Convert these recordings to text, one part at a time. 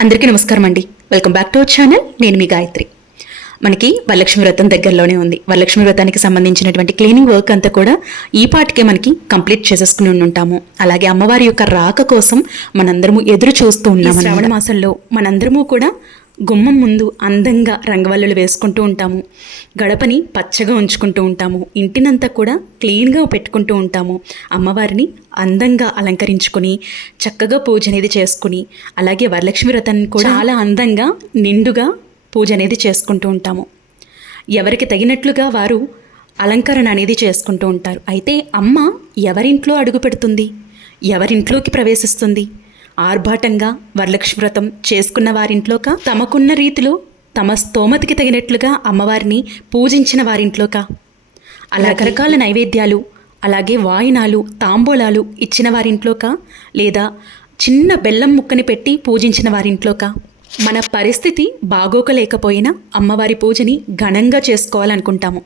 అందరికీ నమస్కారం అండి. Welcome back to our channel నేను మీ గాయత్రి. మనకి వరలక్ష్మి వ్రతం దగ్గరలోనే ఉంది. వరలక్ష్మి వ్రతానికి సంబంధించినటువంటి క్లీనింగ్ వర్క్ అంతా కూడా ఈ పాటికే మనకి కంప్లీట్ చేసేసుకుని ఉంటాము అలాగే అమ్మవారి యొక్క రాక కోసం మనందరము ఎదురు చూస్తూ ఉన్నాము శ్రావణ మాసంలో మనందరము కూడా గుమ్మం ముందు అందంగా రంగవల్లులు వేసుకుంటూ ఉంటాము. గడపని పచ్చగా ఉంచుకుంటూ ఉంటాము. ఇంటినంతా కూడా క్లీన్గా పెట్టుకుంటూ ఉంటాము. అమ్మవారిని అందంగా అలంకరించుకొని చక్కగా పూజ అనేది చేసుకుని అలాగే వరలక్ష్మి వ్రతాన్ని కూడా చాలా అందంగా నిండుగా పూజ అనేది చేసుకుంటూ ఉంటాము. ఎవరికి తగినట్లుగా వారు అలంకరణ అనేది చేసుకుంటూ ఉంటారు. అయితే అమ్మ ఎవరింట్లో అడుగు పెడుతుంది? ఎవరింట్లోకి ప్రవేశిస్తుంది? ఆర్భాటంగా వరలక్ష్మి వ్రతం చేసుకున్న వారింట్లోక తమకున్న రీతిలో తమ స్తోమతికి తగినట్లుగా అమ్మవారిని పూజించిన వారింట్లోక. అలా రకరకాల నైవేద్యాలు అలాగే వాయినాలు తాంబూలాలు ఇచ్చిన వారింట్లోక లేదా చిన్న బెల్లం ముక్కని పెట్టి పూజించిన వారింట్లోక. మన పరిస్థితి బాగోకలేకపోయినా అమ్మవారి పూజని ఘనంగా చేసుకోవాలనుకుంటాము.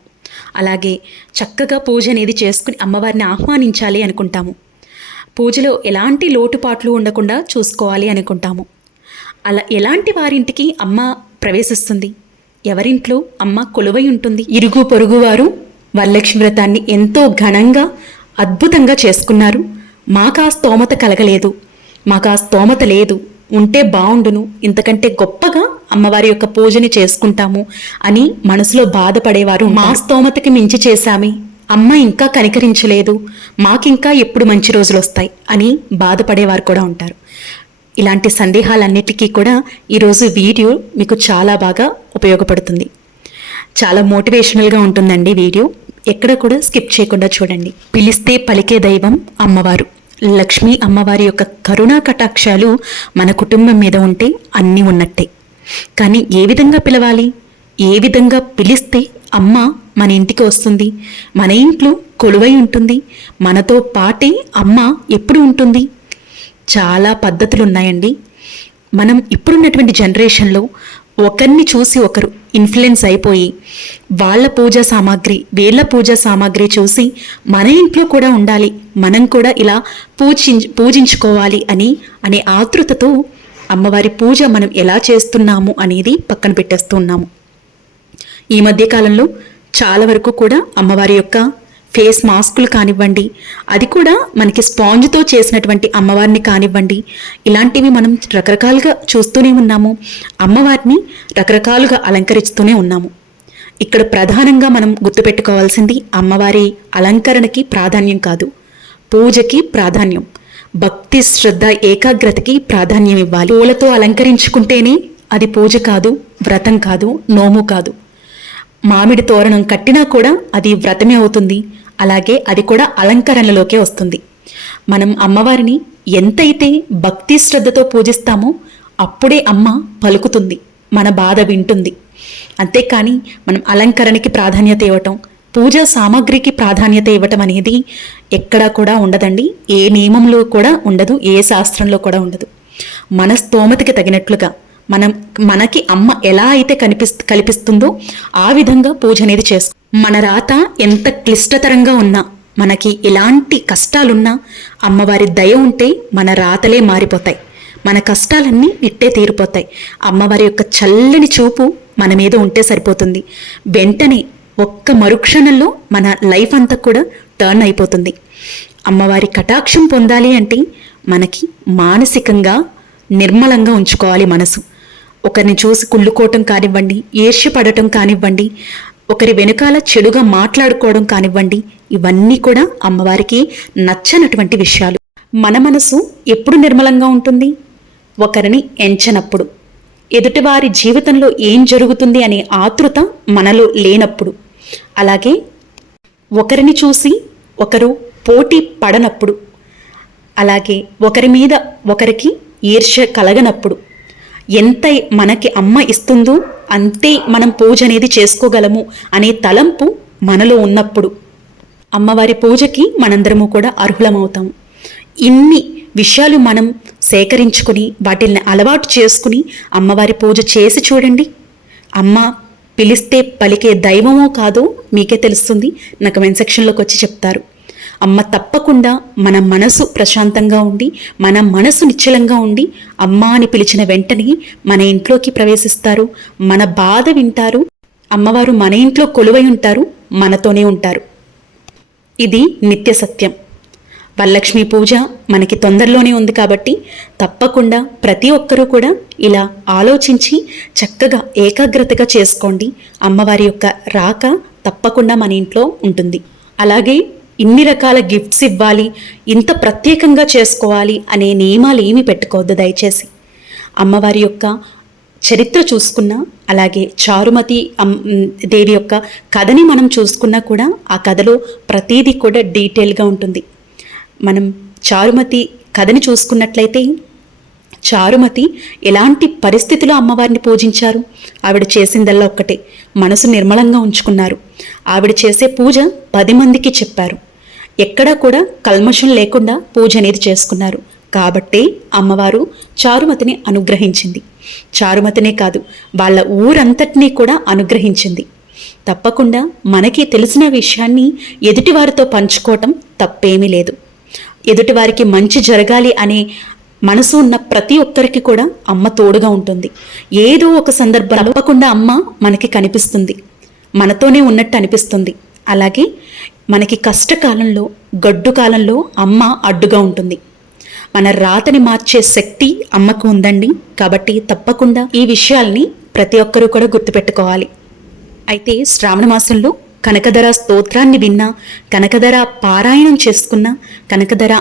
అలాగే చక్కగా పూజ అనేది చేసుకుని అమ్మవారిని ఆహ్వానించాలి అనుకుంటాము. పూజలో ఎలాంటి లోటుపాట్లు ఉండకుండా చూసుకోవాలి అనుకుంటాము. అలా ఎలాంటి వారింటికి అమ్మ ప్రవేశిస్తుంది? ఎవరింట్లో అమ్మ కొలువై ఉంటుంది? ఇరుగు పొరుగు వారు వరలక్ష్మి వ్రతాన్ని ఎంతో ఘనంగా అద్భుతంగా చేసుకున్నారు. మాకు ఆ స్తోమత కలగలేదు. మాకు ఆ స్తోమత లేదు. ఉంటే బాగుండును ఇంతకంటే గొప్పగా అమ్మవారి యొక్క పూజని చేసుకుంటాము అని మనసులో బాధపడేవారు మా స్తోమతకి మించి చేశామే. అమ్మ ఇంకా కనికరించలేదు మాకింకా ఎప్పుడు మంచి రోజులు వస్తాయి అని బాధపడేవారు కూడా ఉంటారు. ఇలాంటి సందేహాలన్నిటికీ కూడా ఈరోజు వీడియో మీకు చాలా బాగా ఉపయోగపడుతుంది. చాలా మోటివేషనల్గా ఉంటుందండి వీడియో. ఎక్కడ కూడా స్కిప్ చేయకుండా చూడండి. పిలిస్తే పలికే దైవం అమ్మవారు. లక్ష్మీ అమ్మవారి యొక్క కరుణా కటాక్షాలు మన కుటుంబం మీద ఉంటే అన్నీ ఉన్నట్టే. కానీ ఏ విధంగా పిలవాలి? ఏ విధంగా పిలిస్తే అమ్మ మన ఇంటికి వస్తుంది. మన ఇంట్లో కొలువై ఉంటుంది. మనతో పాటే అమ్మ ఎప్పుడు ఉంటుంది? చాలా పద్ధతులు ఉన్నాయండి మనం ఇప్పుడున్నటువంటి జనరేషన్లో ఒకరిని చూసి ఒకరు ఇన్ఫ్లుయెన్స్ అయిపోయి వాళ్ళ పూజా సామాగ్రి వీళ్ళ పూజా సామాగ్రి చూసి మన ఇంట్లో కూడా ఉండాలి. మనం కూడా ఇలా పూజి పూజించుకోవాలి అని అనే ఆతృతతో అమ్మవారి పూజ మనం ఎలా చేస్తున్నాము అనేది పక్కన పెట్టేస్తున్నాము ఈ మధ్యకాలంలో చాలా వరకు కూడా అమ్మవారి యొక్క ఫేస్ మాస్కులు కానివ్వండి అది కూడా మనకి స్పాంజ్తో చేసినటువంటి అమ్మవారిని కానివ్వండి ఇలాంటివి మనం రకరకాలుగా చూస్తూనే ఉన్నాము. అమ్మవారిని రకరకాలుగా అలంకరిస్తూనే ఉన్నాము. ఇక్కడ ప్రధానంగా మనం గుర్తుపెట్టుకోవాల్సింది అమ్మవారి అలంకరణకి ప్రాధాన్యం కాదు పూజకి ప్రాధాన్యం. భక్తి శ్రద్ధ ఏకాగ్రతకి ప్రాధాన్యం ఇవ్వాలి. పూలతో అలంకరించుకుంటేనే అది పూజ కాదు వ్రతం కాదు నోము కాదు. మామిడి తోరణం కట్టినా కూడా అది వ్రతమే అవుతుంది. అలాగే అది కూడా అలంకరణలోకే వస్తుంది. మనం అమ్మవారిని ఎంతైతే భక్తి శ్రద్ధతో పూజిస్తామో అప్పుడే అమ్మ పలుకుతుంది మన బాధ వింటుంది. అంతేకాని మనం అలంకరణకి ప్రాధాన్యత ఇవ్వటం పూజా సామాగ్రికి ప్రాధాన్యత ఇవ్వటం అనేది ఎక్కడా కూడా ఉండదండి. ఏ నియమంలో కూడా ఉండదు ఏ శాస్త్రంలో కూడా ఉండదు. మన స్తోమతికి తగినట్లుగా మనం మనకి అమ్మ ఎలా అయితే కనిపిస్ కల్పిస్తుందో ఆ విధంగా పూజ అనేది చేసుకో మన రాత ఎంత క్లిష్టతరంగా ఉన్నా మనకి ఎలాంటి కష్టాలున్నా అమ్మవారి దయ ఉంటే మన రాతలే మారిపోతాయి. మన కష్టాలన్నీ ఇట్టే తీరిపోతాయి. అమ్మవారి యొక్క చల్లని చూపు మన మీద ఉంటే సరిపోతుంది. వెంటనే ఒక్క మరుక్షణంలో మన లైఫ్ అంతా కూడా టర్న్ అయిపోతుంది. అమ్మవారి కటాక్షం పొందాలి అంటే మనకి మానసికంగా నిర్మలంగా ఉంచుకోవాలి మనసు. ఒకరిని చూసి కుళ్ళుకోవటం కానివ్వండి ఈర్ష్యపడటం కానివ్వండి ఒకరి వెనుకాల చెడుగా మాట్లాడుకోవడం కానివ్వండి ఇవన్నీ కూడా అమ్మవారికి నచ్చనటువంటి విషయాలు. మన మనసు ఎప్పుడు నిర్మలంగా ఉంటుంది? ఒకరిని ఎంచనప్పుడు. ఎదుటివారి జీవితంలో ఏం జరుగుతుంది అనే ఆతృత మనలో లేనప్పుడు. అలాగే ఒకరిని చూసి ఒకరు పోటీ పడనప్పుడు. అలాగే ఒకరి మీద ఒకరికి ఈర్ష్య కలగనప్పుడు. ఎంత మనకి అమ్మ ఇస్తుందో అంతే మనం పూజ అనేది చేసుకోగలము అనే తలంపు మనలో ఉన్నప్పుడు. అమ్మవారి పూజకి మనందరము కూడా అర్హులమవుతాము ఇన్ని విషయాలు మనం సేకరించుకుని వాటిల్ని అలవాటు చేసుకుని అమ్మవారి పూజ చేసి చూడండి. అమ్మ పిలిస్తే పలికే దైవమో కాదో మీకే తెలుస్తుంది. నాకు కమెంట్ సెక్షన్లోకి వచ్చి చెప్తారు. అమ్మ తప్పకుండా మన మనసు ప్రశాంతంగా ఉండి మన మనసు నిశ్చలంగా ఉండి అమ్మ అని పిలిచిన వెంటనే మన ఇంట్లోకి ప్రవేశిస్తారు. మన బాధ వింటారు. అమ్మవారు మన ఇంట్లో కొలువై ఉంటారు మనతోనే ఉంటారు. ఇది నిత్య సత్యం. వరలక్ష్మి పూజ మనకి తొందరలోనే ఉంది కాబట్టి తప్పకుండా ప్రతి ఒక్కరూ కూడా ఇలా ఆలోచించి చక్కగా ఏకాగ్రతగా చేసుకోండి. అమ్మవారి యొక్క రాక తప్పకుండా మన ఇంట్లో ఉంటుంది. అలాగే ఇన్ని రకాల గిఫ్ట్స్ ఇవ్వాలి ఇంత ప్రత్యేకంగా చేసుకోవాలి అనే నియమాలు ఏమీ పెట్టుకోవద్దు దయచేసి. అమ్మవారి యొక్క చరిత్ర చూసుకున్నా అలాగే చారుమతి దేవి యొక్క కథని మనం చూసుకున్నా కూడా ఆ కథలో ప్రతీది కూడా డీటెయిల్గా ఉంటుంది. మనం చారుమతి కథని చూసుకున్నట్లయితే చారుమతి ఎలాంటి పరిస్థితిలో అమ్మవారిని పూజించారు? ఆవిడ చేసిందల్లా ఒక్కటే మనసు నిర్మలంగా ఉంచుకున్నారు. ఆవిడ చేసే పూజ పది మందికి చెప్పారు. ఎక్కడా కూడా కల్మషం లేకుండా పూజ అనేది చేసుకున్నారు. కాబట్టే అమ్మవారు చారుమతిని అనుగ్రహించింది. చారుమతినే కాదు వాళ్ళ ఊరంతటినీ కూడా అనుగ్రహించింది. తప్పకుండా మనకి తెలిసిన విషయాన్ని ఎదుటివారితో పంచుకోవటం తప్పేమీ లేదు. ఎదుటివారికి మంచి జరగాలి అనే మనసు ఉన్న ప్రతి ఒక్కరికి కూడా అమ్మ తోడుగా ఉంటుంది. ఏదో ఒక సందర్భం తప్పకుండా అమ్మ మనకి కనిపిస్తుంది. మనతోనే ఉన్నట్టు అనిపిస్తుంది. అలాగే మనకి కష్టకాలంలో గడ్డు కాలంలో అమ్మ అడ్డుగా ఉంటుంది. మన రాతని మార్చే శక్తి అమ్మకు ఉందండి. కాబట్టి తప్పకుండా ఈ విషయాల్ని ప్రతి ఒక్కరూ కూడా గుర్తుపెట్టుకోవాలి. అయితే శ్రావణ మాసంలో కనకధర స్తోత్రాన్ని విన్నా కనకధర పారాయణం చేసుకున్నా కనకధర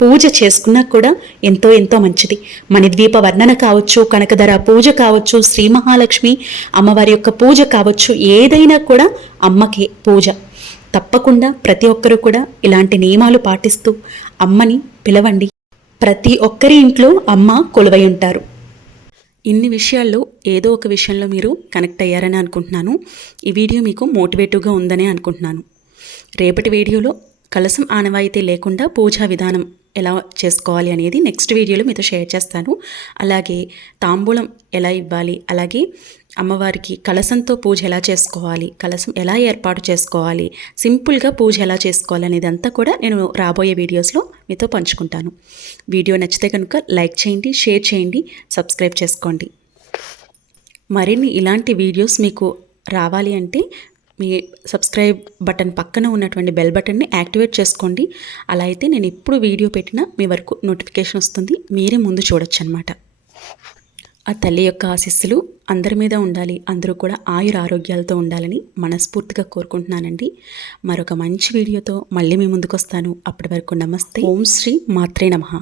పూజ చేసుకున్నా కూడా ఎంతో ఎంతో మంచిది. మణిద్వీప వర్ణన కావచ్చు కనకధర పూజ కావచ్చు శ్రీ మహాలక్ష్మి అమ్మవారి యొక్క పూజ కావచ్చు ఏదైనా కూడా అమ్మకే పూజ. తప్పకుండా ప్రతి ఒక్కరూ కూడా ఇలాంటి నియమాలు పాటిస్తూ అమ్మని పిలవండి. ప్రతి ఒక్కరి ఇంట్లో అమ్మ కొలువై ఉంటారు. ఇన్ని విషయాల్లో ఏదో ఒక విషయంలో మీరు కనెక్ట్ అయ్యారని అనుకుంటున్నాను. ఈ వీడియో మీకు మోటివేటివ్గా ఉందని అనుకుంటున్నాను. రేపటి వీడియోలో కలసం ఆనవాయితీ లేకుండా పూజా విధానం ఎలా చేసుకోవాలి అనేది నెక్స్ట్ వీడియోలో మీతో షేర్ చేస్తాను. అలాగే తాంబూలం ఎలా ఇవ్వాలి అలాగే అమ్మవారికి కలసంతో పూజ ఎలా చేసుకోవాలి కలసం ఎలా ఏర్పాటు చేసుకోవాలి సింపుల్గా పూజ ఎలా చేసుకోవాలి అనేది అంతా కూడా నేను రాబోయే వీడియోస్లో మీతో పంచుకుంటాను. వీడియో నచ్చితే కనుక లైక్ చేయండి షేర్ చేయండి సబ్స్క్రైబ్ చేసుకోండి. మరిన్ని ఇలాంటి వీడియోస్ మీకు రావాలి అంటే మీ సబ్స్క్రైబ్ బటన్ పక్కన ఉన్నటువంటి బెల్ బటన్ని యాక్టివేట్ చేసుకోండి. అలా అయితే నేను ఎప్పుడు వీడియో పెట్టినా మీ వరకు నోటిఫికేషన్ వస్తుంది. మీరే ముందు చూడొచ్చు అనమాట ఆ తల్లి యొక్క ఆశీస్సులు అందరి మీద ఉండాలి. అందరూ కూడా ఆయుర ఆరోగ్యాలతో ఉండాలని మనస్ఫూర్తిగా కోరుకుంటున్నానండి. మరొక మంచి వీడియోతో మళ్ళీ మీ ముందుకు వస్తాను అప్పటి వరకు నమస్తే. ఓం శ్రీ మాత్రే నమః.